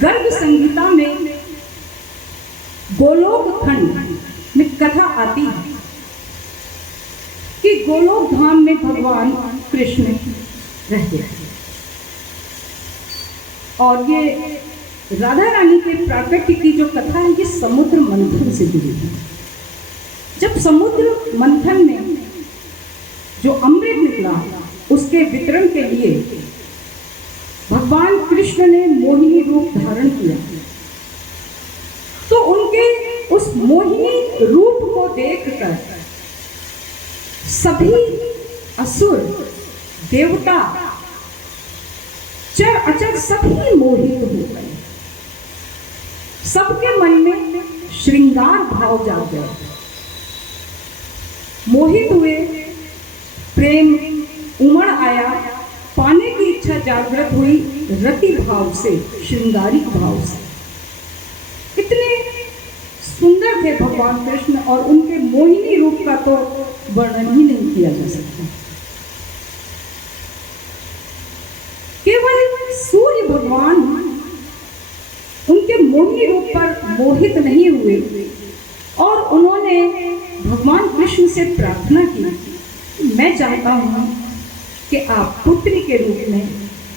गर्ग संहिता में गोलोक खंड में कथा आती है कि गोलोक धाम में भगवान कृष्ण रहते हैं और ये राधा रानी के प्राकट्य की जो कथा है ये समुद्र मंथन से जुड़ी है। जब समुद्र मंथन में जो अमृत निकला उसके वितरण के लिए भगवान कृष्ण ने मोहिनी रूप धारण किया, तो उनके उस मोहिनी रूप को देखकर सभी असुर देवता चर अचर सभी मोहित हो गए। सबके मन में श्रृंगार भाव जाग गया, मोहित हुए, प्रेम उमड़ आया, पाने की इच्छा जागृत हुई रति भाव से, श्रृंगारिक भाव से। कितने सुंदर थे भगवान कृष्ण और उनके मोहिनी रूप का तो वर्णन ही नहीं किया जा सकता। केवल सूर्य भगवान उनके मोहिनी रूप पर मोहित नहीं हुए और उन्होंने भगवान कृष्ण से प्रार्थना की, मैं चाहता हूं कि आप पुत्री के रूप में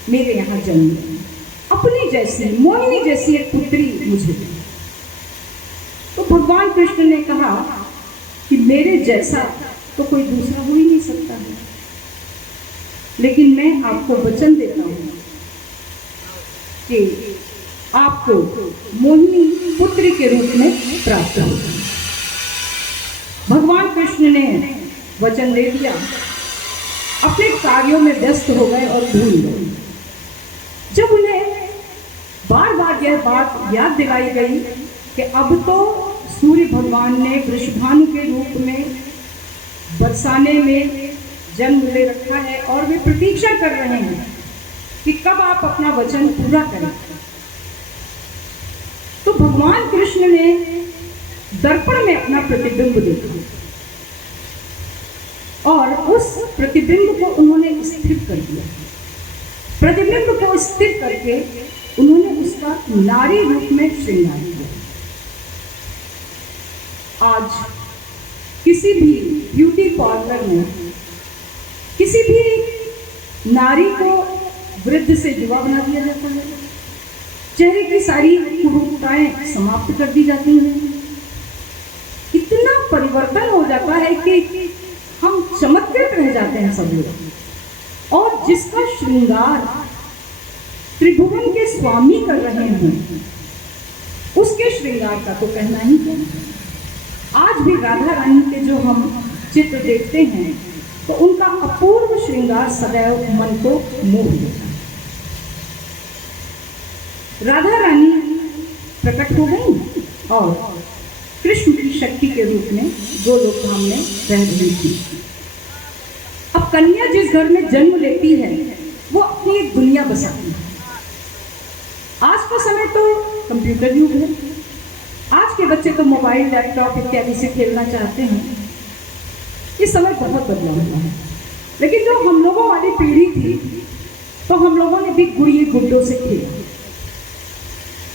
मेरे यहाँ जन्म लें, अपनी जैसी मोहिनी जैसी एक पुत्री मुझे दें। तो भगवान कृष्ण ने कहा कि मेरे जैसा तो कोई दूसरा हो ही नहीं सकता है, लेकिन मैं आपको वचन देता हूं कि आपको मोहिनी पुत्री के रूप में प्राप्त होगा। भगवान कृष्ण ने वचन दे दिया, अपने कार्यों में व्यस्त हो गए और भूल गए। जब उन्हें बार बार यह बात याद दिलाई गई कि अब तो सूर्य भगवान ने वृषभानु के रूप में बरसाने में जन्म ले रखा है और वे प्रतीक्षा कर रहे हैं कि कब आप अपना वचन पूरा करें, तो भगवान कृष्ण ने दर्पण में अपना प्रतिबिंब देखा और उस प्रतिबिंब को उन्होंने स्थिर कर दिया। प्रतिबिंब को स्थिर करके उन्होंने उसका नारी रूप में श्रृंगार किया। आज किसी भी ब्यूटी पार्लर में किसी भी नारी को वृद्ध से युवा बना दिया जाता है, चेहरे की सारी कुरूपताएं समाप्त कर दी जाती हैं। इतना परिवर्तन हो जाता है कि हम चमत्कृत रह जाते हैं सब लोग। और जिसका श्रृंगार त्रिभुवन के स्वामी कर रहे हैं उसके श्रृंगार का तो कहना ही क्या। आज भी राधा रानी के जो हम चित्र देखते हैं तो उनका अपूर्व श्रृंगार सदैव मन को मोह लेता है। राधा रानी प्रकट हो गई और कृष्ण की शक्ति के रूप में गोलोक धाम में रह रही थी। अब कन्या जिस घर में जन्म लेती है वो अपनी एक दुनिया बसाती है। आज का समय तो कंप्यूटर युग है, आज के बच्चे तो मोबाइल लैपटॉप इत्यादि से खेलना चाहते हैं। इस समय बहुत बदलाव हुआ है, लेकिन जो हम लोगों वाली पीढ़ी थी तो हम लोगों ने भी गुड़िए गुड्डों से खेला।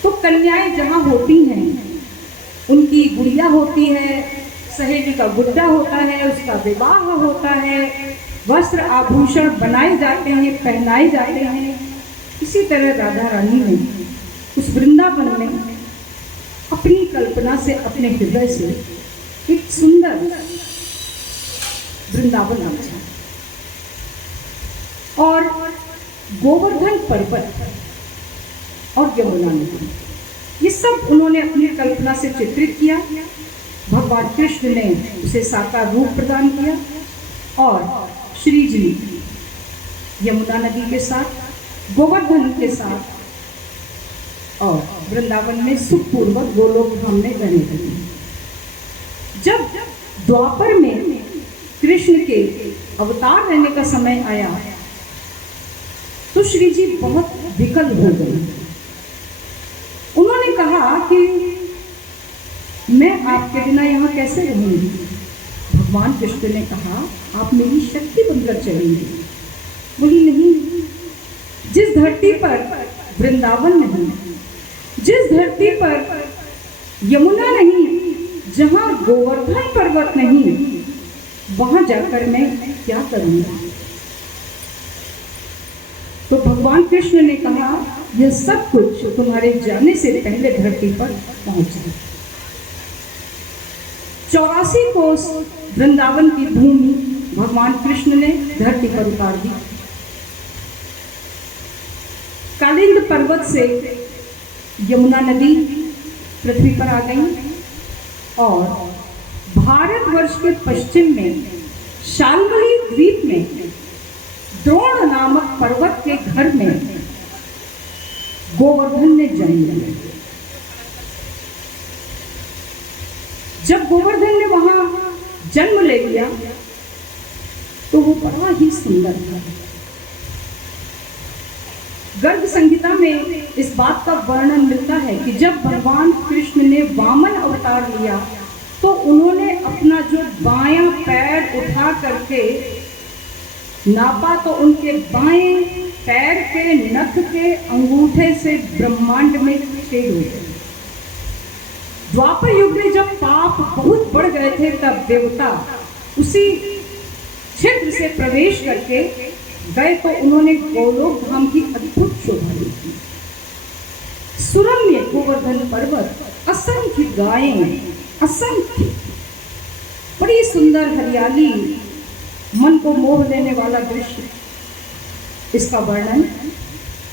तो कन्याएं जहाँ होती हैं उनकी गुड़िया होती है, सहेली का गुड्डा होता है, उसका विवाह होता है, वस्त्र आभूषण बनाए जाते हैं, पहनाए जाते हैं। इसी तरह राधा रानी ने उस वृंदावन में अपनी कल्पना से, अपने हृदय से एक सुंदर वृंदावन रचा और गोवर्धन पर्वत और यमुना नदी, ये सब उन्होंने अपनी कल्पना से चित्रित किया। भगवान कृष्ण ने उसे साकार रूप प्रदान किया और श्री जी यमुना नदी के साथ, गोवर्धन के साथ और वृंदावन में सुखपूर्वक गोलोक धाम में रहने लगे। जब द्वापर में कृष्ण के अवतार रहने का समय आया तो श्री जी बहुत विकल हो गए। उन्होंने कहा कि मैं आपके बिना यहाँ कैसे रहूंगी। भगवान कृष्ण ने कहा आप मेरी शक्ति बनकर चलेंगे। बोली नहीं, जिस धरती पर वृंदावन नहीं, जिस धरती पर यमुना नहीं, जहां गोवर्धन पर्वत नहीं, वहां जाकर मैं क्या करूंगा? तो भगवान कृष्ण ने कहा, यह सब कुछ तुम्हारे जाने से पहले धरती पर पहुंच जाए। 84 कोस वृंदावन की भूमि भगवान कृष्ण ने धरती पर उतार दी। कालिंद पर्वत से यमुना नदी पृथ्वी पर आ गई और भारतवर्ष के पश्चिम में शाल्मली द्वीप में द्रोण नामक पर्वत के घर में गोवर्धन ने जन्म लिया। जब गोवर्धन ने वहां जन्म ले लिया तो वो बड़ा ही सुंदर था। गर्ग संहिता में इस बात का वर्णन मिलता है कि जब भगवान कृष्ण ने वामन अवतार लिया तो उन्होंने अपना जो बायां पैर उठा करके नापा तो उनके बाएं पैर के नख के अंगूठे से ब्रह्मांड में छेद हो गए। द्वापर युग में जब पाप बहुत बढ़ गए थे तब देवता उसी छिद्र से प्रवेश करके गए तो उन्होंने गोलोक धाम की अद्भुत शोभा देखी। सुरम्य गोवर्धन पर्वत, असंख्य गायें, असंख्य बड़ी सुंदर हरियाली, मन को मोह लेने वाला दृश्य। इसका वर्णन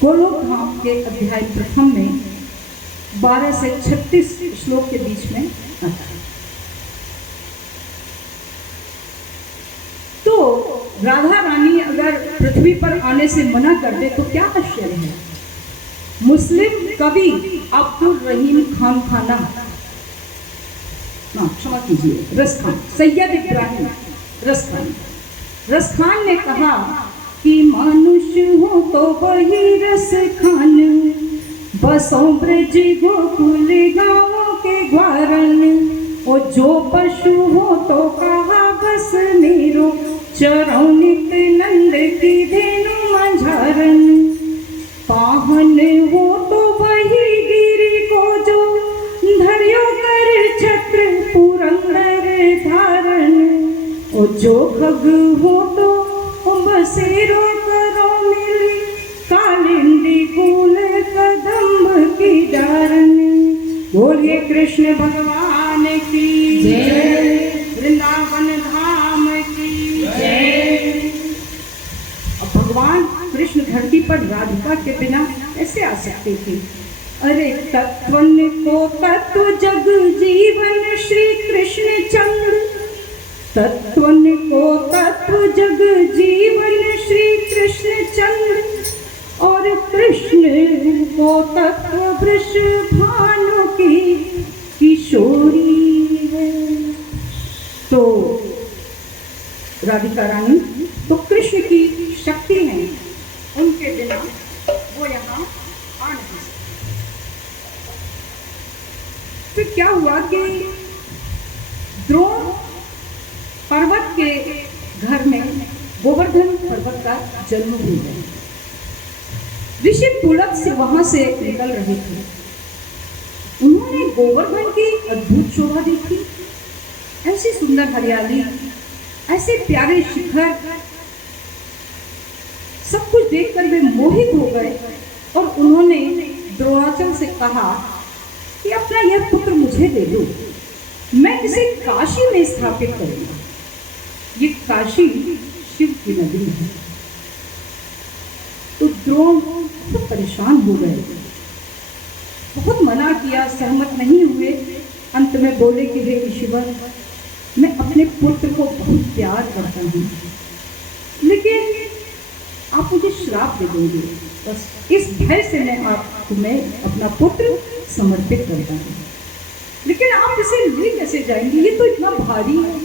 गोलोक धाम के अध्याय प्रथम में 12 से 36 श्लोक के बीच में आता है। तो राधा रानी अगर पृथ्वी पर आने से मना कर दे तो क्या आश्चर्य है। मुस्लिम कवि अब्दुल रहीम खान खाना, क्षमा कीजिए, रस खान, सैयद इब्राहिम रस खान ने कहा कि मनुष्य हो तो वही रस खान, बसों ब्रज गोकुल गाँवों के ग्वारन, और जो पशु हो तो कहा बस मेरो, चरौ नित नंद की धेनु मंझारन, पाहन हो तो वही गिरी को जो धर्यो कर छत्र पुरंदर धारण, और जो खग हो तो बसेरो करो मिली, कालिंदी फूल कदम्ब की डारन। बोलिए कृष्ण भगवान की जय, वृंदावन धाम की जय। अब भगवान कृष्ण धरती पर राधिका के बिना कैसे आ सकते थे? अरे तत्वन को तत्व जग जीवन श्री कृष्ण चंद्र, तत्वन को तत्व जग जीवन श्री कृष्ण चंद्र, और कृष्ण को तत्व वृष भानु की किशोरी है। तो राधिका रानी तो कृष्ण की शक्ति है, उनके बिना वो यहाँ आ नहीं सकते। फिर क्या हुआ कि द्रोण पर्वत के घर में गोवर्धन पर्वत का जन्म हो गया। ऋषि पुलक से वहां से निकल रहे थे, उन्होंने गोवर्धन की अद्भुत शोभा देखी। ऐसी सुंदर हरियाली, ऐसे प्यारे शिखर, सब कुछ देखकर वे मोहित हो गए और उन्होंने द्रोणाचल से कहा कि अपना यह पुत्र मुझे दे दो, मैं इसे काशी में स्थापित करूंगा। ये काशी शिव की नगरी है। तो द्रोण बहुत परेशान हो गए, बहुत मना किया, सहमत नहीं हुए। अंत में बोले कि हे ईश्वर, मैं अपने पुत्र को बहुत प्यार करता हूँ, लेकिन आप मुझे श्राप दे देंगे, बस इस भय से मैं तुम्हें अपना पुत्र समर्पित करता हूँ। लेकिन आप इसे ले कैसे जाएंगे, ये तो इतना भारी है।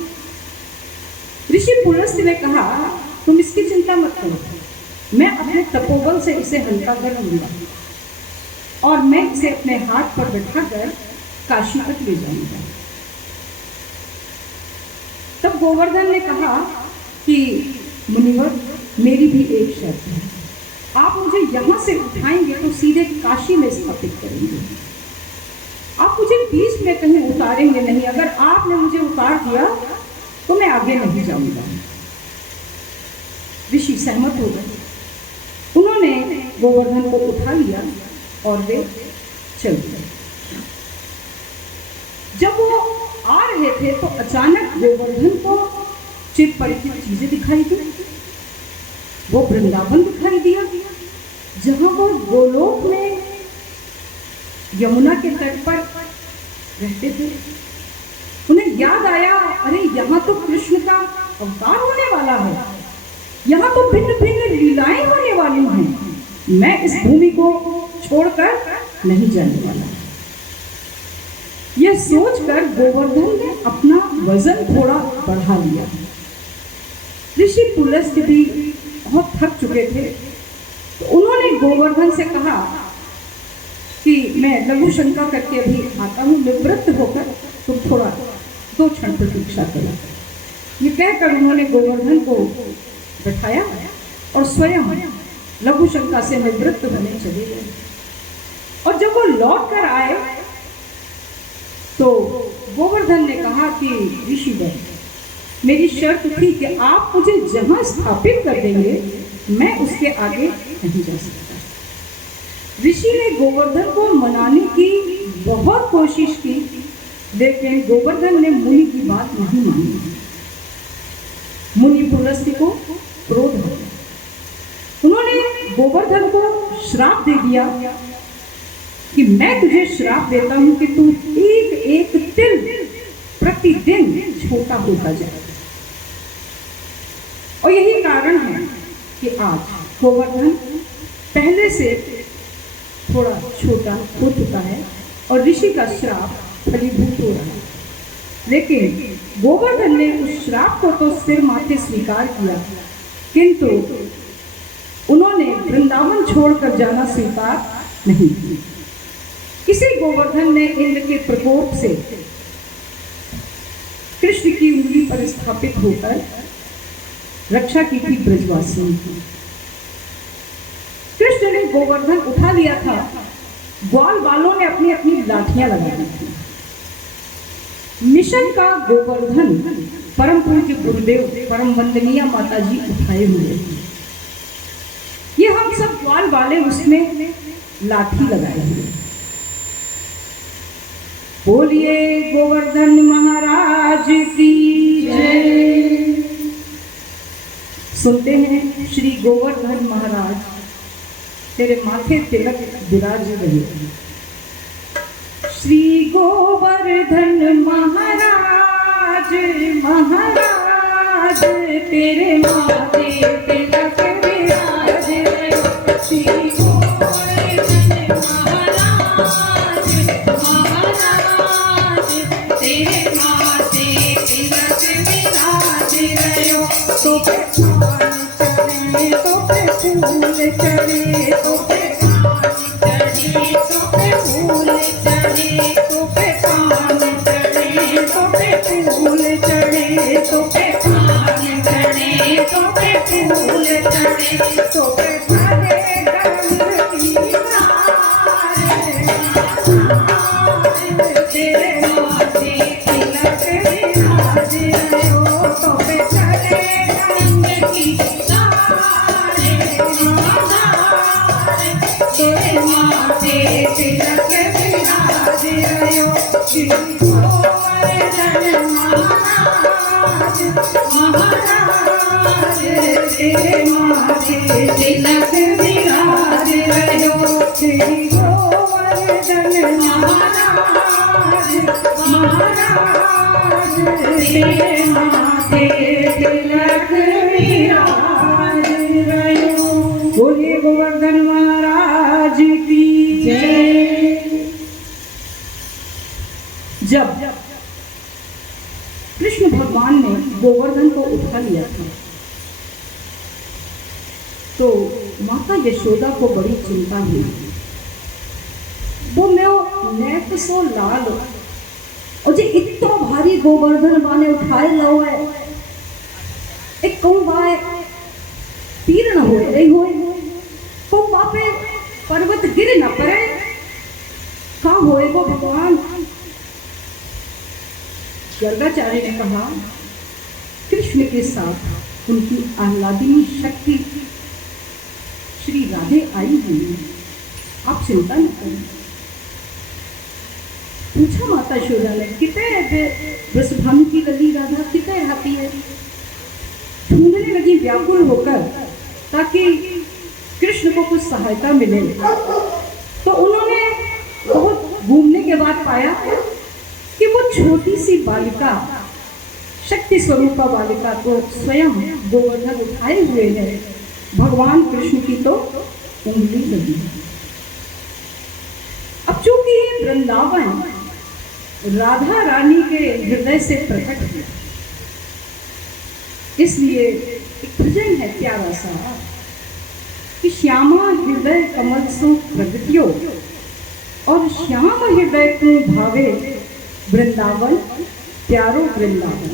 ऋषि पुलस्त्य ने कहा, तुम इसकी चिंता मत करो, मैं अपने तपोबल से इसे हल्का कर लूंगा और मैं इसे अपने हाथ पर बैठाकर काशी तक ले जाऊंगा। तब गोवर्धन ने कहा कि मुनिवर, मेरी भी एक शर्त है, आप मुझे यहाँ से उठाएंगे तो सीधे काशी में स्थापित करेंगे, आप मुझे बीच में कहीं उतारेंगे नहीं, अगर आपने मुझे उतार दिया तो मैं आगे नहीं जाऊंगा। ऋषि सहमत हो गए। उन्होंने गोवर्धन को उठा लिया और वे चल गए। जब वो आ रहे थे तो अचानक गोवर्धन को चिर परिचित चीजें दिखाई दी। वो वृंदावन दिखाई दिया, जहां वो गोलोक में यमुना के तट पर रहते थे। उन्हें याद आया, अरे यहाँ तो कृष्ण का अवतार होने वाला है, यहाँ तो भिन्न भिन्न लीलाएं होने वाली हैं। मैं इस भूमि को छोड़कर नहीं जाने वाला। यह सोचकर गोवर्धन ने अपना वजन थोड़ा बढ़ा लिया। ऋषि पुलस्त्य भी बहुत थक चुके थे, तो उन्होंने गोवर्धन से कहा कि मैं लघु शंका करके अभी आता हूँ, निवृत्त होकर तुम थोड़ा 2 क्षण प्रतीक्षा करो। ये कहकर उन्होंने गोवर्धन को बैठाया और स्वयं लघु शंका से निवृत्त होने चले गए। और जब वो लौट कर आए तो गोवर्धन ने कहा कि ऋषिवर, मेरी शर्त थी कि आप मुझे जहां स्थापित कर देंगे मैं उसके आगे नहीं जा सकता। ऋषि ने गोवर्धन को मनाने की बहुत कोशिश की, लेकिन गोवर्धन ने मुनि की बात नहीं मानी। मुनि पुलस्त्य को क्रोध हो गया। उन्होंने गोवर्धन को श्राप दे दिया कि मैं तुझे श्राप देता हूं कि तू एक एक तिल प्रतिदिन छोटा होता जाए। और यही कारण है कि आज गोवर्धन पहले से थोड़ा छोटा हो चुका है और ऋषि का श्राप फलीभूत हो रहा है। लेकिन गोवर्धन ने उस श्राप को तो सिर माथे स्वीकार किया, किंतु उन्होंने वृंदावन छोड़कर जाना स्वीकार नहीं किया। इसी गोवर्धन ने इंद्र के प्रकोप से कृष्ण की उंगली पर स्थापित होकर रक्षा की थी ब्रजवासियों की। कृष्ण ने गोवर्धन उठा लिया था, ग्वाल वालों ने अपनी अपनी लाठियां लगा दी थी। मिशन का गोवर्धन परम पूज्य गुरुदेव परम वंदनीय माता जी उठाए हुए थे। ये हम सब ग्वाल वाले उसमें लाठी लगाए हुए। बोलिए गोवर्धन महाराज की जय। सुनते हैं श्री गोवर्धन महाराज, तेरे माथे तिलक विराज रहे। श्री गोवर्धन महाराज महाराज, तेरे माथे तिलक विराज रहे। श्री गोवर्धन महाराज महाराज, तेरे माथे तिलक विराज रहे। तो पे पान चढ़े, तो पे फूल चढ़े, तो पे पान चढ़े, तो पे फूल चढ़े, तो पे पान चढ़े, तो पे फूल चढ़े, तो पे पान चढ़े, तो पे फूल चढ़े, तो पे भरे गंग की धार, तेरे माथे तिलक विराज रहे। तो पे चढ़े गंग की धार, तेरे माथे तिलक विराज रहे। श्री गोवर्धन महाराज महाराज, तेरे माथे तिलक विराज रहे। श्री गोवर्धन महाराज महाराज, तेरे माथे तिलक विराज रहे। बोलिए गोवर्धन महाराज की जय। जब कृष्ण भगवान ने गोवर्धन को उठा लिया था तो माता यशोदा को बड़ी चिंता हुई। वो मैं सो लाल और जे इतना भारी गोवर्धन माने उठाए लो है, एक कहूँ बाय तीर न हो रही हो, कहूँ बापे पर्वत गिर न पड़े, कहाँ होएगो भगवान। गर्गाचार्य ने कहा, कृष्ण के साथ उनकी आह्लादिनी शक्ति श्री राधे आई हुई है, आप चिंता न करें। पूछा माता यशोदा ने, कितने वृषभानु की लली राधा कितने रहती है? ढूंढने लगी व्याकुल होकर ताकि कृष्ण को कुछ सहायता मिले। तो उन्होंने बहुत घूमने के बाद पाया कि वो छोटी सी बालिका, शक्ति स्वरूपा बालिका को स्वयं गोवर्धन उठाए हुए है, भगवान कृष्ण की तो उंगली लगी। अब चूंकि ये वृंदावन राधा रानी के हृदय से प्रकट हुआ, इसलिए एक भजन है प्यारा सा कि श्यामा हृदय कमल सो प्रगटियो और श्याम हृदय को भावे वृंदावन प्यारो वृंदावन।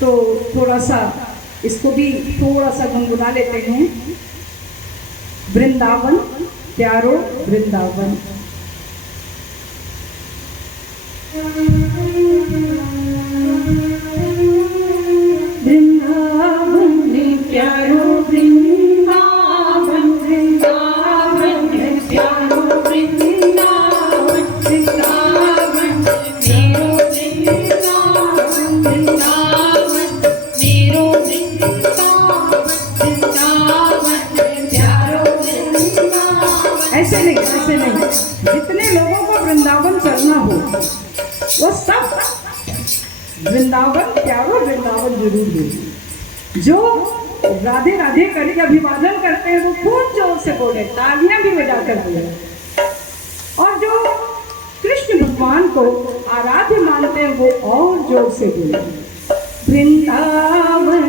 तो थोड़ा सा इसको भी थोड़ा सा गुनगुना लेते हैं। वृंदावन प्यारो वृंदावन, वृंदावन प्यारो वृंदावन, वृंदावन प्यारो वृंदावन, वृंदावन मेरो वृंदावन, वृंदावन मेरो वृंदावन, वृंदावन प्यारो वृंदावन। ऐसे नहीं, जितने लोगों को वृंदावन चलना हो वो सब वृंदावन प्यारो वृंदावन जरूर बोले। जो राधे राधे करके अभिवादन करते हैं वो खूब जोर से बोले, तालियां भी बजाकर बोले। और जो कृष्ण भगवान को आराध्य मानते हैं वो और जोर से बोले, वृंदावन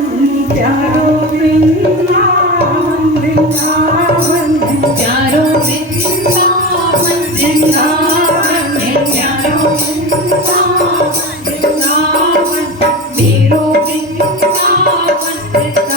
प्यारो वृंदावन, वृंदावन प्यारो वृंदावन, वृंदावन प्यारो वृंदावन, वृंदावन मेरो वृंदावन, वृंदावन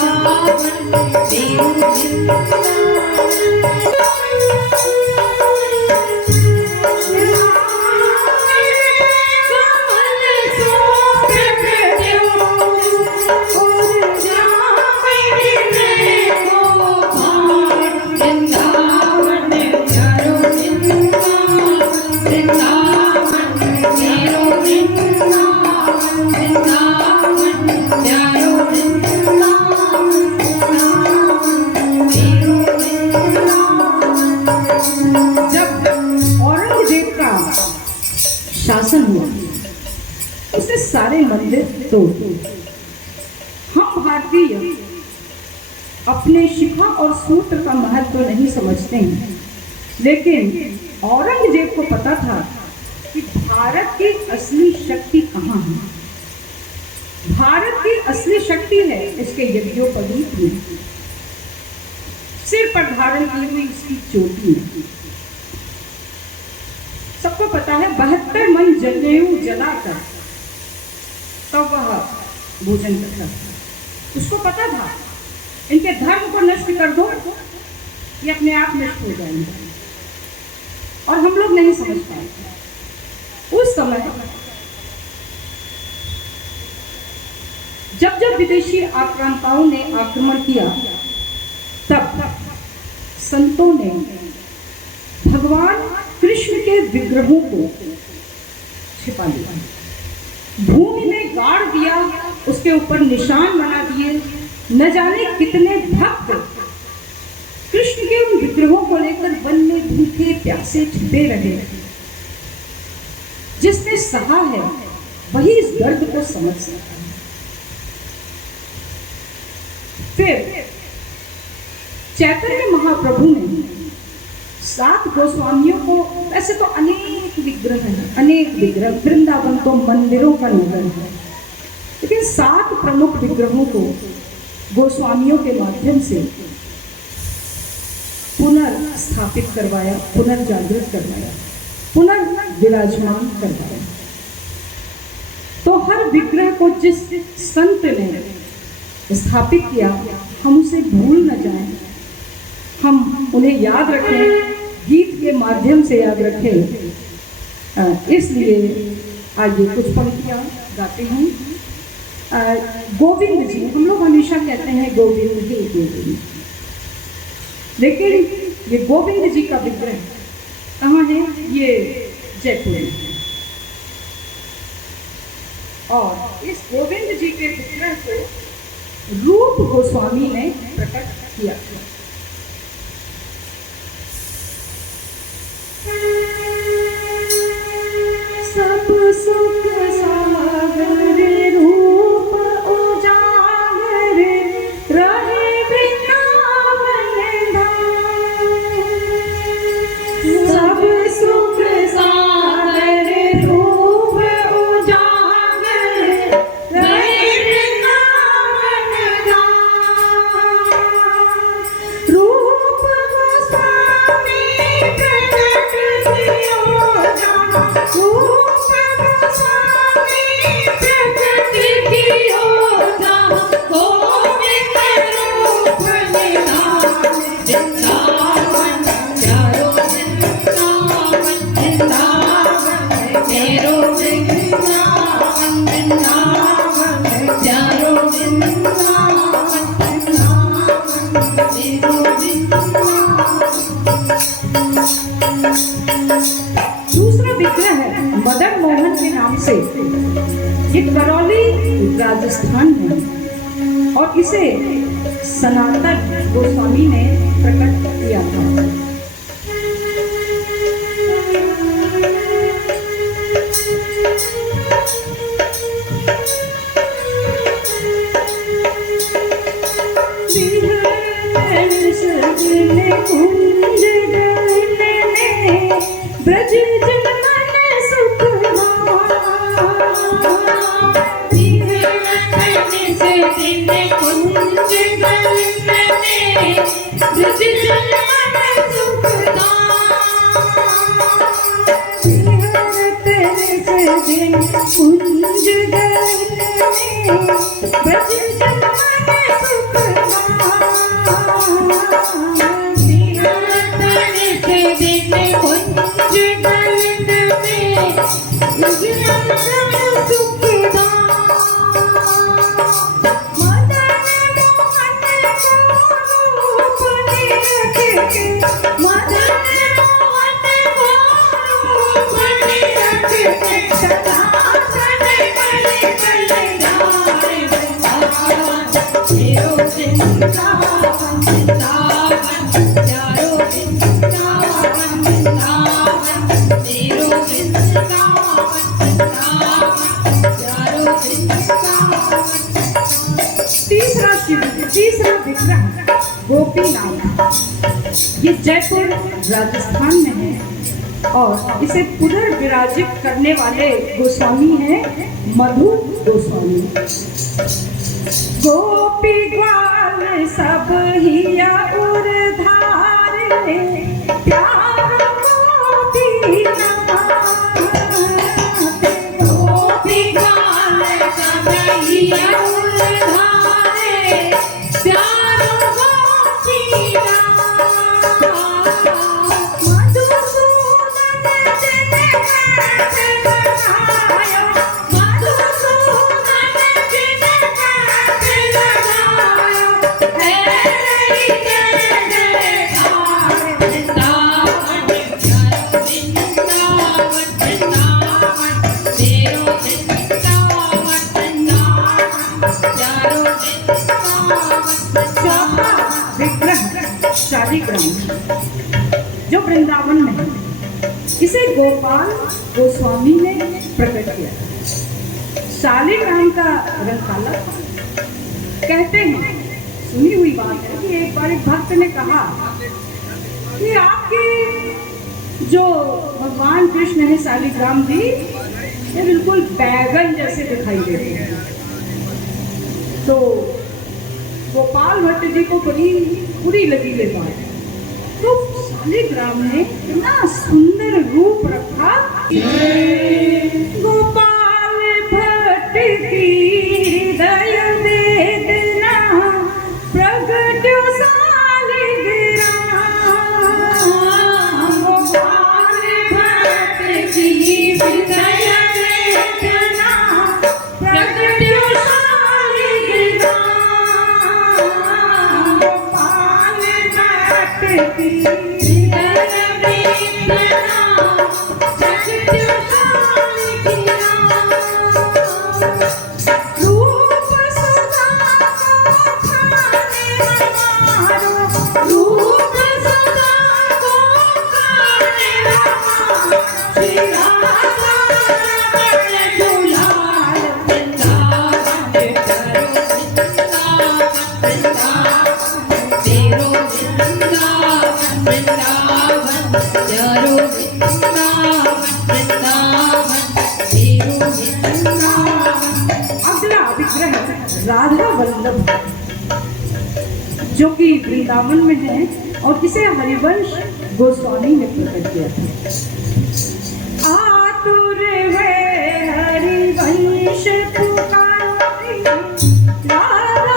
मेरो वृंदावन। शासन हुआ, उसने सारे मंदिर तोड़ दिए। हम भारतीय अपने शिखा और सूत्र का महत्व नहीं समझते हैं, लेकिन औरंगजेब को पता था कि भारत की असली शक्ति कहाँ है। भारत की असली शक्ति है इसके यज्ञोपवीत में, सिर पर धारण की हुई इसकी चोटी में। सबको पता है 72 मन जनेऊ जलाकर तब वह भोजन करता था। उसको पता था इनके धर्म को नष्ट कर दो, ये अपने आप नष्ट हो जाएंगे, और हम लोग नहीं समझ पाए। उस समय जब जब विदेशी आक्रांताओं ने आक्रमण किया, तब संतों ने भगवान कृष्ण के विग्रहों को छिपा लिया, भूमि में गाड़ दिया, उसके ऊपर निशान बना दिए। न जाने कितने भक्त कृष्ण के उन विग्रहों को लेकर वन में भूखे प्यासे छिपे रहे। जिसने सहा है वही इस दर्द को समझ सकता है। फिर चैतन्य महाप्रभु ने 7 गोस्वामियों को, ऐसे तो अनेक विग्रह हैं, अनेक विग्रह, वृंदावन तो मंदिरों का नगर है, लेकिन 7 प्रमुख विग्रहों को गोस्वामियों के माध्यम से पुनर्स्थापित करवाया, पुनर्जागृत करवाया, पुनर्विराजमान करवाया। तो हर विग्रह को जिस संत ने स्थापित किया, हम उसे भूल न जाएं, हम उन्हें याद रखें, गीत के माध्यम से याद रखें। इसलिए आइए कुछ पंक्तियाँ गाते हैं। गोविंद जी, हम लोग हमेशा कहते हैं गोविंद ही गोविंद, लेकिन ये गोविंद जी का विग्रह कहाँ है? ये जयपुर में। और इस गोविंद जी के विग्रह को रूप गोस्वामी ने प्रकट किया। सब सुख सागर रूप उजागर रहे वृंदावन धाम। सब सुख सागर रूप उजागर रहे वृंदावन धाम। रूप गोस्वामी प्रकट कियो जहाँ। दूसरा विग्रह है मदन मोहन के नाम से, ये करौली राजस्थान में, और इसे सनातन गोस्वामी ने प्रकट किया था। ब्रज जन मन सुख से दिन कुंज गए, ब्रज जन मन सुख से दिन कुंज गए, ब्रज जन मन सुख तीसरा विग्रह गोपीनाथ, ये जयपुर राजस्थान में है, और इसे पुनर्विराजित करने वाले गोस्वामी हैं मधु गोस्वामी। गोपी ग्वाल सब हिया उर्धारे, प्यार गोपीनाथ। गोपी ग्वाल सब हिया शालिग्राम जो वृंदावन में है, इसे गोपाल गोस्वामी ने प्रकट किया। शालिग्राम का रंग काला था। कहते हैं, सुनी हुई बात है कि एक बार एक भक्त ने कहा कि आपके जो भगवान कृष्ण है शालिग्राम जी, ये बिल्कुल बैगन जैसे दिखाई देते हैं। तो गोपाल भट्ट जी को बड़ी बुरी लगी ये बात, तो शालिग्राम ने इतना सुंदर रूप रखा। गोपाल भट्ट की दया दे देना, प्रगट शालिग्राम। गोपाल भट्ट की दया दे अगला विग्रह राधा वल्लभ जो कि वृंदावन में है और जिसे हरिवंश गोस्वामी ने प्रकट किया था। आतुर है हरिवंश पुकारी राधा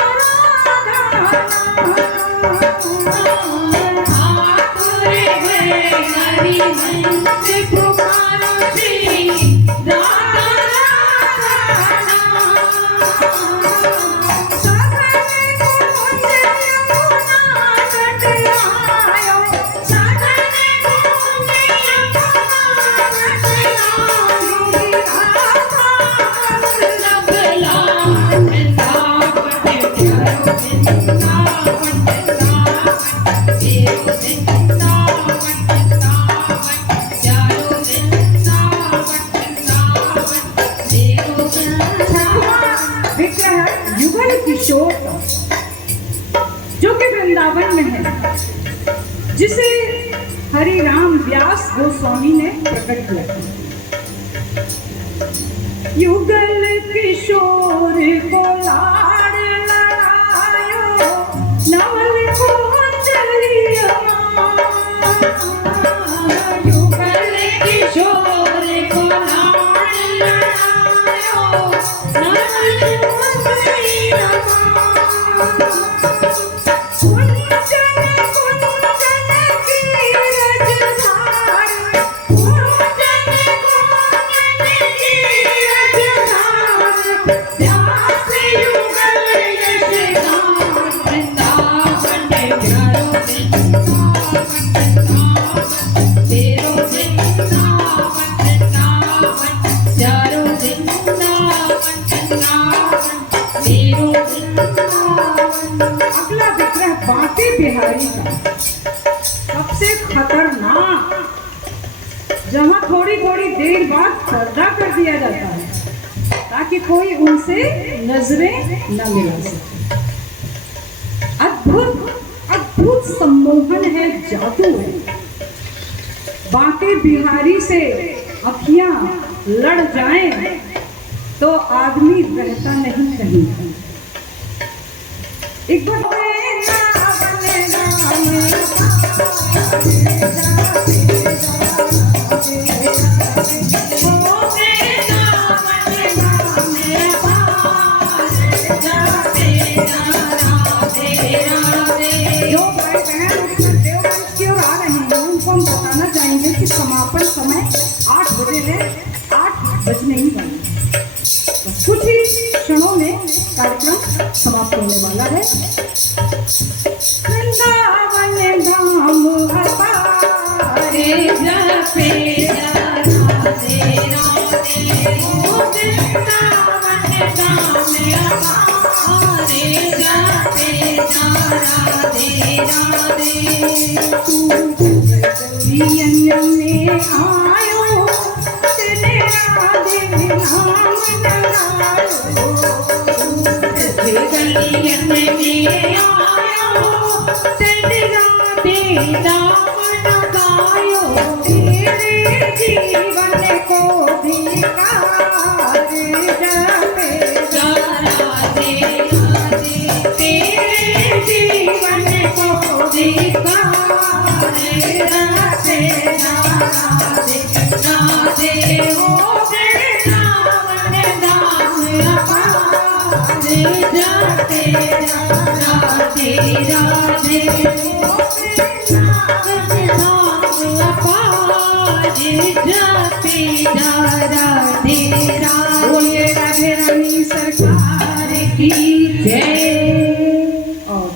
आतुर है हरिवंश पुकारी राधा किशोर जो कि वृंदावन में है, जिसे हरि राम व्यास गोस्वामी ने प्रकट किया। युगल किशोर को लाड़ लगायो नवल को चलिया युगल किशोर को लाड़ लगायो नवल को चलिया बिहारी का सबसे खतरनाक, जहां थोड़ी थोड़ी देर बाद पर्दा कर दिया जाता है ताकि कोई उनसे नजरें न मिला सके। अद्भुत अद्भुत सम्मोहन है, जादू है। बांके बिहारी से अखियां लड़ जाएं तो आदमी रहता नहीं कहीं। एक बार समापन समय 8 बजे है, 8 बजने ही वाले। कुछ ही क्षणों में कार्यक्रम समाप्त होने वाला है। वृंदावन धाम अपारे जपे राधे राधे ओ वृंदावन धाम अपारे जपे राधे राधे तू गलियन में आयो तेरे राधे नाम लगायो गलियन में आयो तेरे राधे नाम लगायो तेरे जीवन को धिकार जपे राधे राधे तेरे जीवन को धिकार राधे राधे ओ वृंदावन धाम अपारे जपे राधे राधे ओ वृंदावन धाम अपारे जपे राधे राधे। बोलिए राधे रानी सरकार की जय। और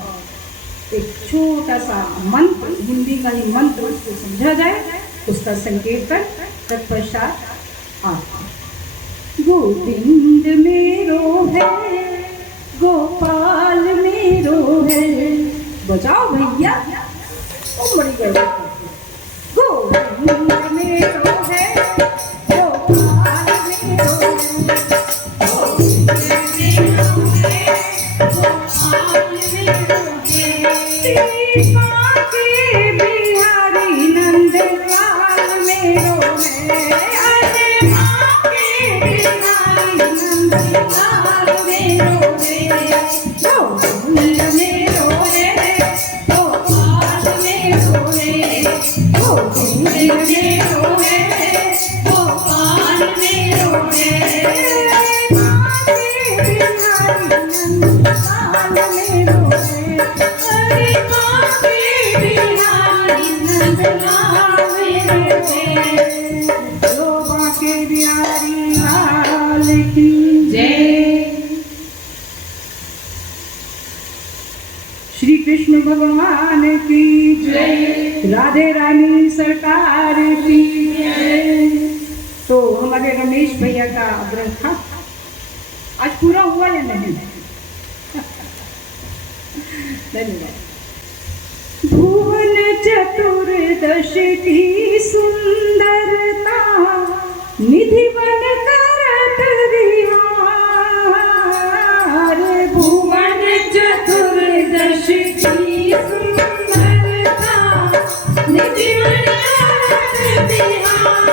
एक छोटा सा मंत्र, हिंदी का ही मंत्र उसको समझा जाए, उसका संकीर्तन तत्पश्चात आता। गोविंद मेरो है, गोपाल मेरो है, बजाओ भैया, बड़ी गड़बड़। गोविंद मेरो है लो बांके बिहारी लाल की जय। श्री कृष्ण भगवान की जय। राधे रानी सरकार की जय। तो हमारे रमेश भैया का आग्रह था, आज पूरा हुआ या नहीं? धन्यवाद। भुवन चतुर्दश की सुंदरता निधि बन करत विहार। भुवन चतुर्दश की सुंदरता निधि बन करत विहार।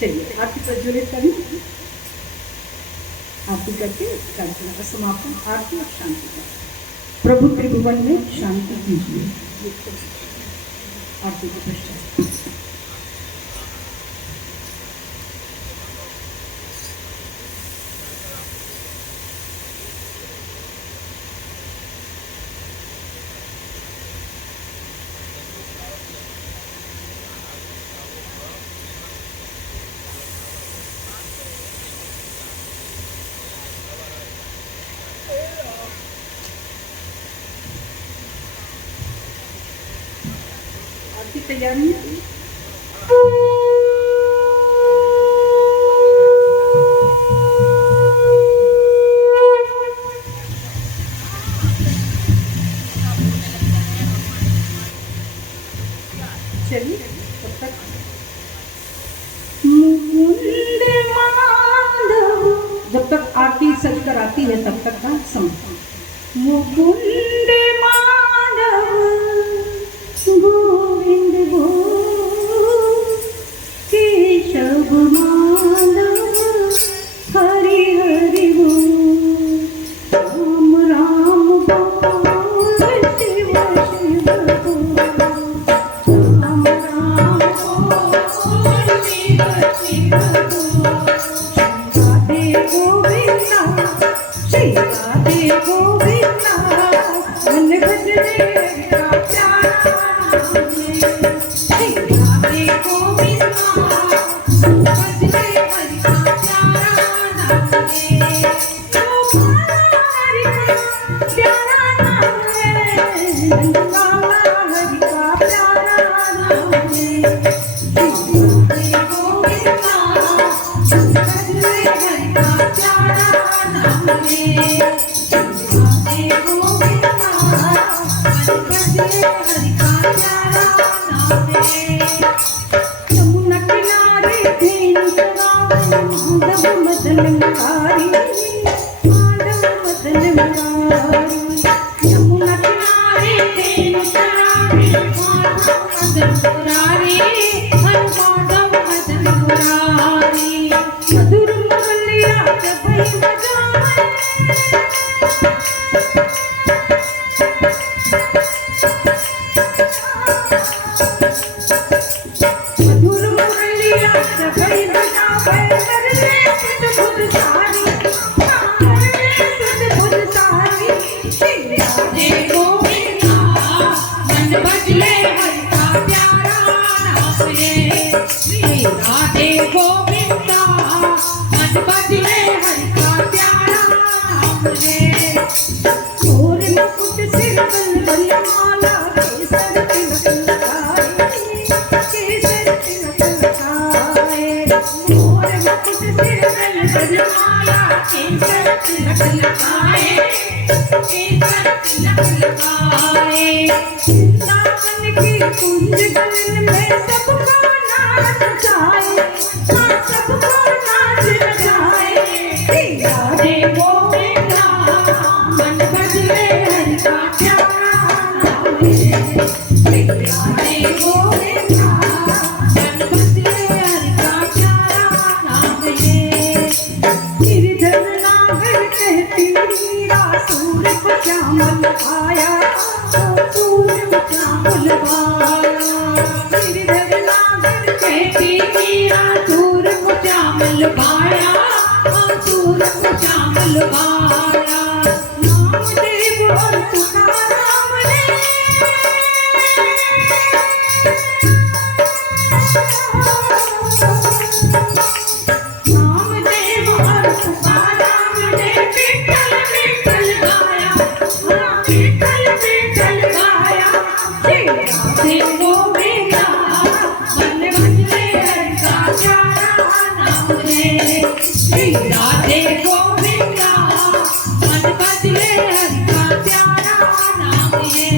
चलिए आरती प्रज्वलित करें। आरती करके कार्यक्रम का समापन आरती और शांति का। प्रभु त्रिभुवन में शांति कीजिए। आरती के पश्चात की तैयारी है। चलिए तब तक मुकुंद माधव, जब तक आरती सज कर आती है तब तक का समय। मुकुंद माधव गोविंद गो केशव माधव हरि हरि गो राम राम बोल शिव शिव गो राम राम बोल शिव शिव गो। राधे गोविंदा श्री राधे गोविंदा मन भजने का प्यारा यमुना किनारे माधव मदन मुरारी, माधव मदन मुरारी। यमुना किनारे माधव मदन मुरारी, माधव मदन मुरारी। मधुर मुरलिया जब बजाए राधे गोविंदा मन बदले हरि का प्यारा नाम है। और मुकुट सिर बल बल माला केसर तिलक लगाए। तिलक लगाए, केसर तिलक लगाए। वृंदावन की कुंज गगन में सबको नाच नचाए, हाँ सबको नाच नचाए। राधे गोविंदा मन बदले हरि का प्यारा नाम है। राधे गोविंदा मन बदले हरि का प्यारा नाम है। गिरधर नागर कहती मीरा सूर को श्यामल भाया, सूर को श्यामल भाया। गिरधर नागर कहती मीरा सूर को श्यामल भाया, सूर को श्यामल भाया। नामदेव और तुकाराम ने नामदेव और तुकाराम ने विठ्ठल विठ्ठल गाया, हाँ विठ्ठल विठ्ठल गाया। राधे गोविंदा मन बदले हरि का प्यारा नाम है। राधे गोविंदा मन बदले हरि का प्यारा नाम है।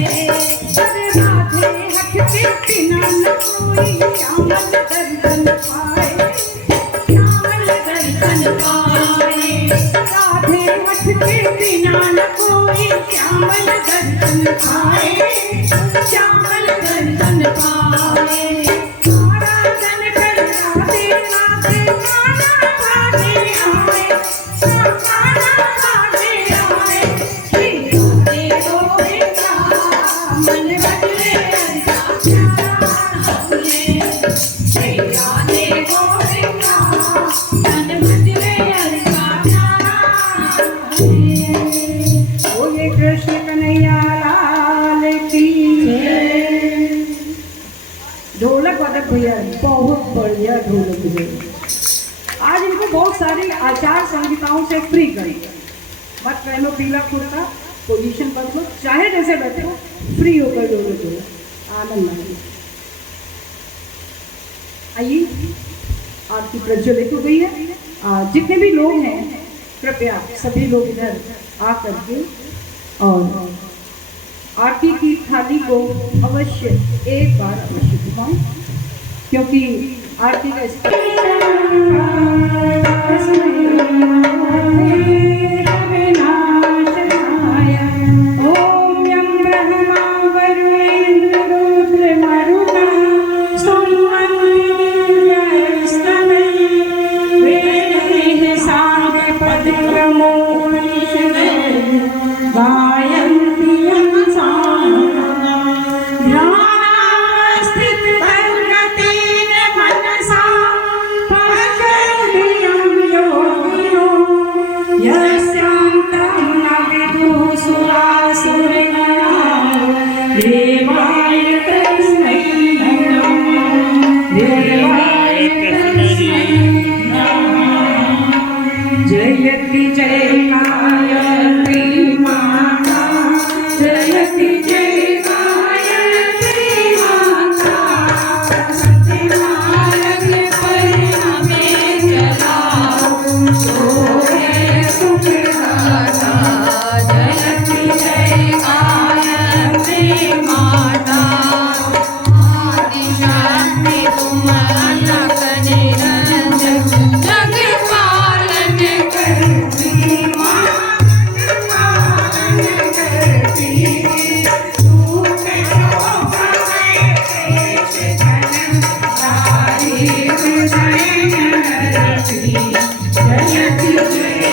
राधे हट के बिना न कोई श्यामल दर्शन पाए, श्यामल दर्शन पाए। राधे हट के बिना न कोई श्यामल दर्शन पाए, श्यामल दर्शन पाए। आराधन कर राधे राधे गाना गाने आए, गाना गाने आए। राधे गोविंदा मन बदले हरि का प्यारा नाम है। राधे गोविंदा मन बदले हरि का प्यारा नाम है। बोले कृष्ण कन्हैया लाल की जय। ढोलक वादक भैया बहुत बढ़िया ढोलक है। आज इनको बहुत सारी आचार संहिताओं से फ्री करेंगे। मत पहनो पीला कुर्ता, पोजीशन बदलो, चाहे जैसे बैठो, फ्री होकर ढोलक दो, आनंद आइए। आइए आरती प्रज्वलित हो गई है। जितने भी लोग हैं कृपया सभी लोग इधर आ करके और आरती की थाली को अवश्य एक बार अवश्य घुमाएं, क्योंकि आरती का जयति जय गायत्री माता, जयति जय गायत्री माता। सत्यमार्ग पर हमें चलाओ, सोए सुखदाता। जयति जय गायत्री माता, आदिशक्ति तुम अलग निरंजन, जग पालन करती माँ, पालन करती। तू कहो देश धर्म सारी हृदय रखी। जयति जय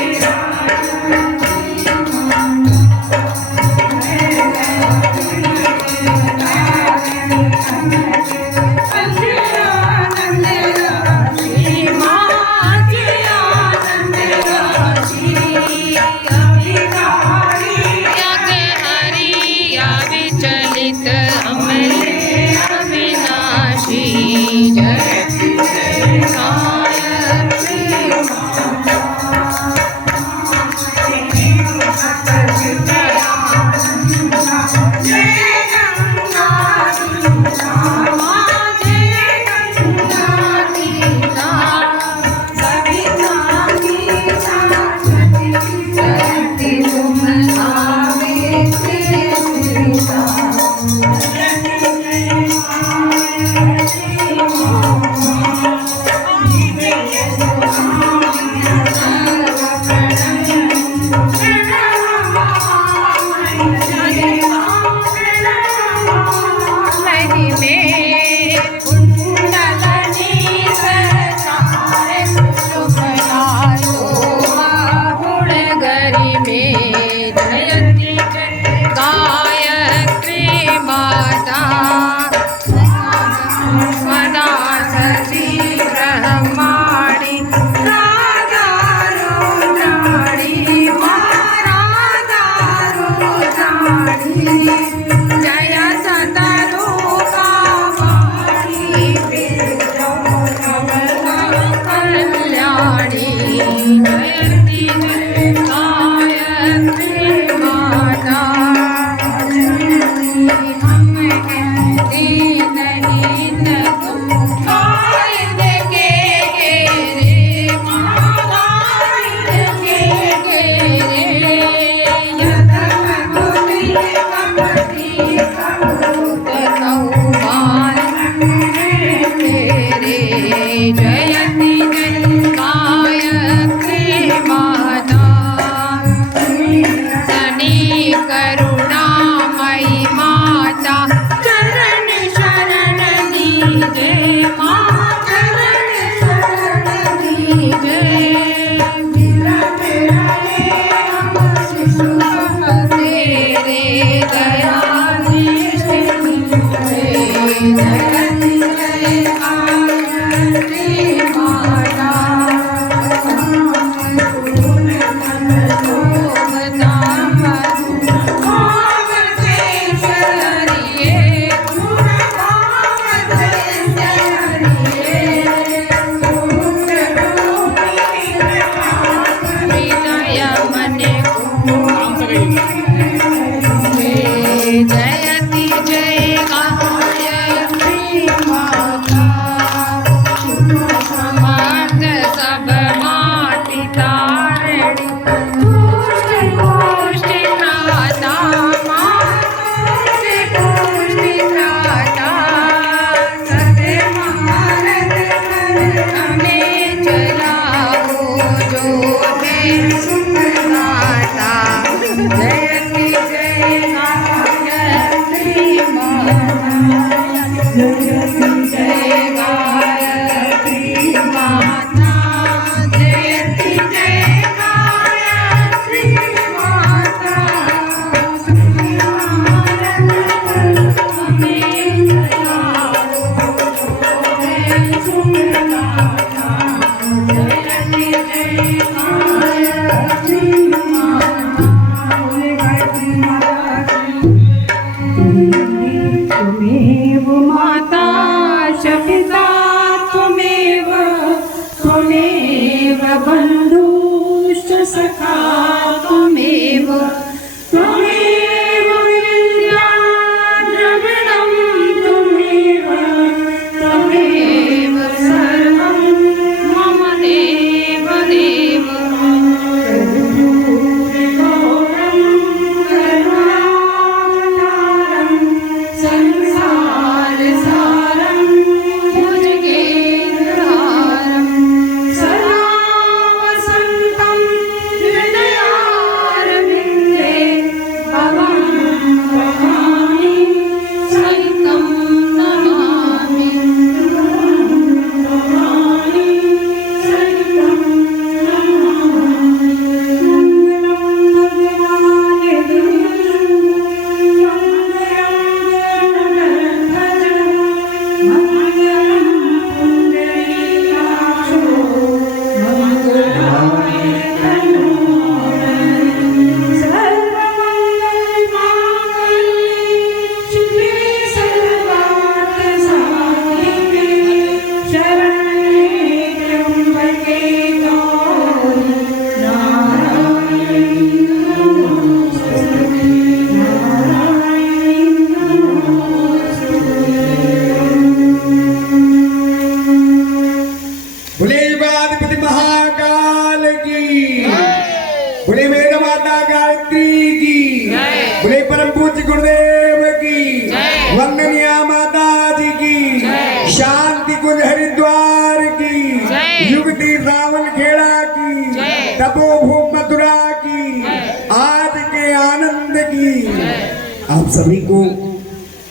आप सभी को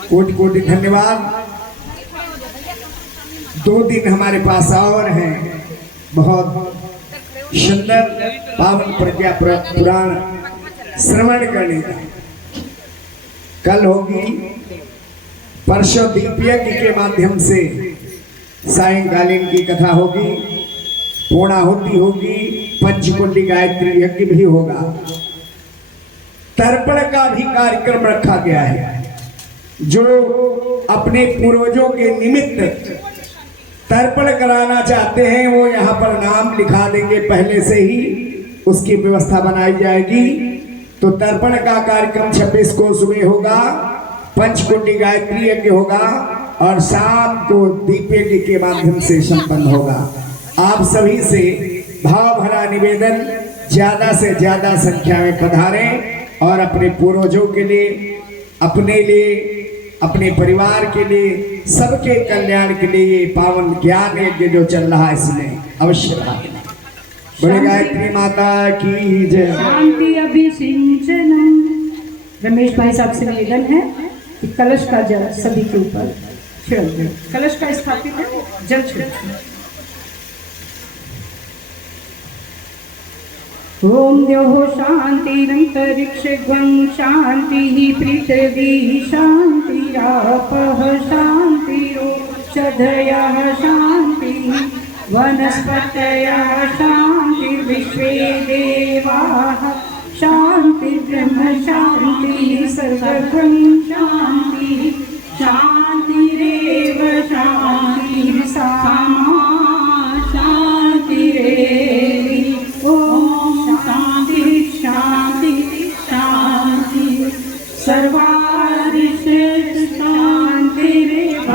कोटि कोटि धन्यवाद। 2 दिन हमारे पास और हैं, बहुत सुंदर पावन प्रज्ञा पुराण श्रवण करने का। कल होगी, परसों दीपयज्ञ के माध्यम से सायंकालीन की कथा होगी, पूर्णाहुति होगी, पंचकुंडी गायत्री यज्ञ भी होगा। तर्पण का भी कार्यक्रम रखा गया है। जो अपने पूर्वजों के निमित्त तर्पण कराना चाहते हैं वो यहाँ पर नाम लिखा देंगे पहले से ही, उसकी व्यवस्था बनाई जाएगी। तो तर्पण का कार्यक्रम 26 को सुबह होगा, पंचकुंडी गायत्री यज्ञ होगा और शाम को दीप यज्ञ के माध्यम से संपन्न होगा। आप सभी से भाव भरा निवेदन, ज्यादा से ज्यादा संख्या में पधारें और अपने पूर्वजों के लिए, अपने लिए, अपने परिवार के लिए, सबके कल्याण के लिए ये पावन ज्ञान यज्ञ जो चल रहा है इसमें अवश्य भाग लें। बोले गायत्री माता की जय। शांति अभिसिंचनम। रमेश भाई साहब से निवेदन है कि कलश का जल सभी के ऊपर छिड़क दे। कलश का स्थापित है, जल छिड़क। ओम द्योः शांतिरंतरिक्षं शांति पृथिवी शांति आपः शांतिरोषधयः शांति वनस्पतयः शांति विश्वे देवाः शांति ब्रह्म शांति सर्वगं शांति शांतिरेव शांति सामा शांतिरेवि। ओम शांति शांति शांति सर्वारिश्रेष्ठ शांतिरेव।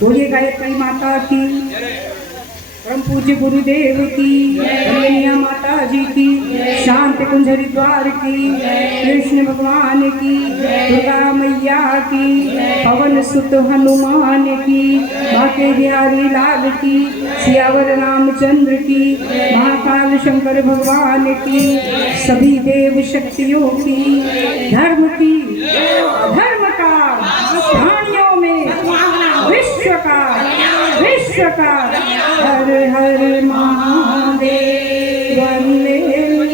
बोलिए गायत्री माता की, परम पूज्य गुरुदेव की, कन्हैया माता जी की, शांति कुंज हरिद्वार की, कृष्ण भगवान की, दुर्गा मैया की, पवन सुत हनुमान की, बाके बिहारी लाल की, सियावर रामचंद्र की, महाकाल शंकर भगवान की, सभी देव शक्तियों की, धर्म की, अधर्म का, प्राणियों में विश्व का हर हर महादेव। वंदे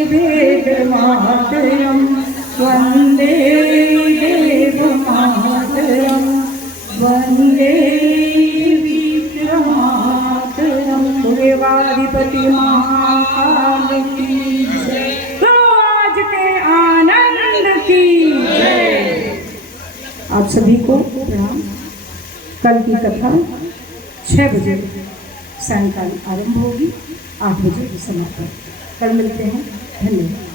वेद मातरम, वंदे देव मातरम, वंदे विश्व मातरम। देवाधिपति महाकाल की जय। तो आज के आनंद की जय। आप सभी को प्रणाम। कल की कथा 6 बजे सायंकाल आरंभ होगी, 8 बजे समापन। कल मिलते हैं। धन्यवाद।